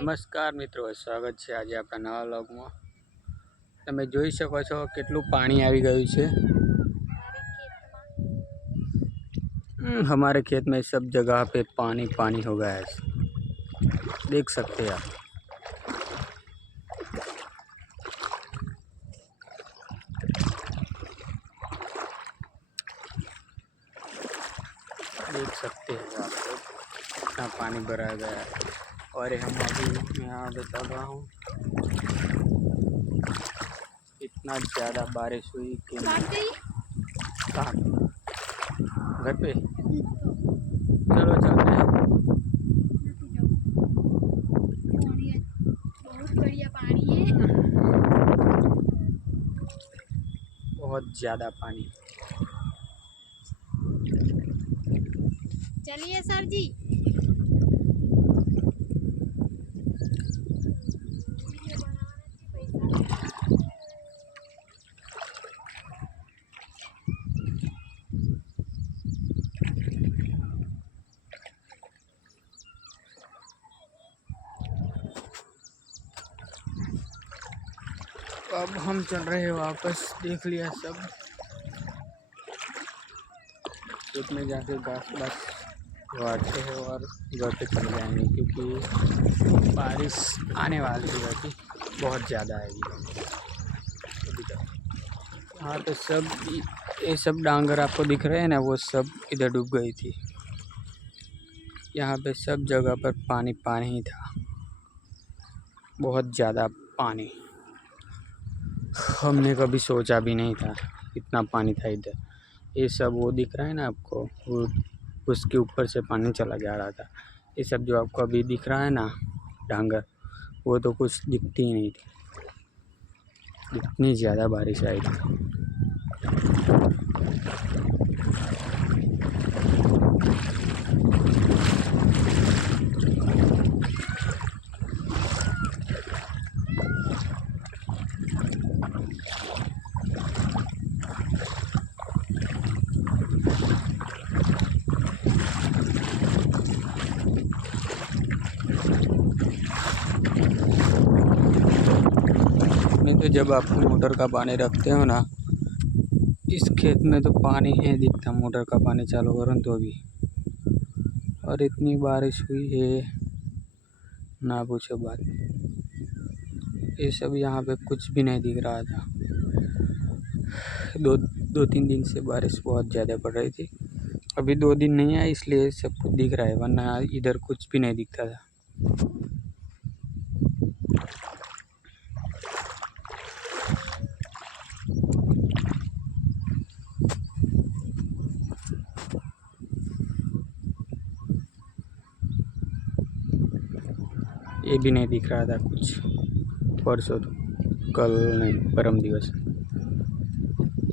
નમસ્કાર મિત્રો સ્વાગત છે આજે આપણા નવા વ્લોગમાં તમે જોઈ શકો છો કેટલું પાણી આવી ગયું છે हम्म, हमारे खेत में सब जगह पे पानी पानी हो गया है देख सकते हैं आप देख सकते हैं आप लोग कितना पानी भरा गया है और हम अभी यहाँ चल रहा हूँ। इतना ज़्यादा बारिश हुई कि कहाँ? घर पे? चलो चलते हैं। बहुत बढ़िया पानी है। बहुत ज़्यादा पानी। चलिए सर जी अब हम चल रहे हैं वापस, देख लिया सब। खेत में जाके घास बास काटते हैं और घर पे चले जाएँगे क्योंकि बारिश आने वाली है अभी, बहुत ज़्यादा आएगी हाँ तो सब, ये सब डांगर आपको दिख रहे हैं ना, वो सब इधर डूब गई थी। यहाँ पे सब जगह पर पानी पानी ही था। बहुत ज़्यादा पानी। हमने कभी सोचा भी नहीं था, इतना पानी था इधर। ये सब वो दिख रहा है ना आपको, वो उसके ऊपर से पानी चला जा रहा था। ये सब जो आपको अभी दिख रहा है ना, डांगर, वो तो कुछ दिखती ही नहीं थी। इतनी ज़्यादा बारिश आई थी। तो जब आप मोटर का पानी रखते हो ना, इस खेत में तो पानी है दिखता मोटर का पानी चालू करो तो भी। और इतनी बारिश हुई है, ना पूछो बात। ये सब यहाँ पे कुछ भी नहीं दिख रहा था। दो दो तीन दिन से बारिश बहुत ज़्यादा पड़ रही थी। अभी दो दिन नहीं आया, इसलिए सब कुछ दिख रहा है, वरना इधर कुछ भी नहीं दिखता था। ये भी नहीं दिख रहा था कुछ परसों तो कल नहीं परम दिवस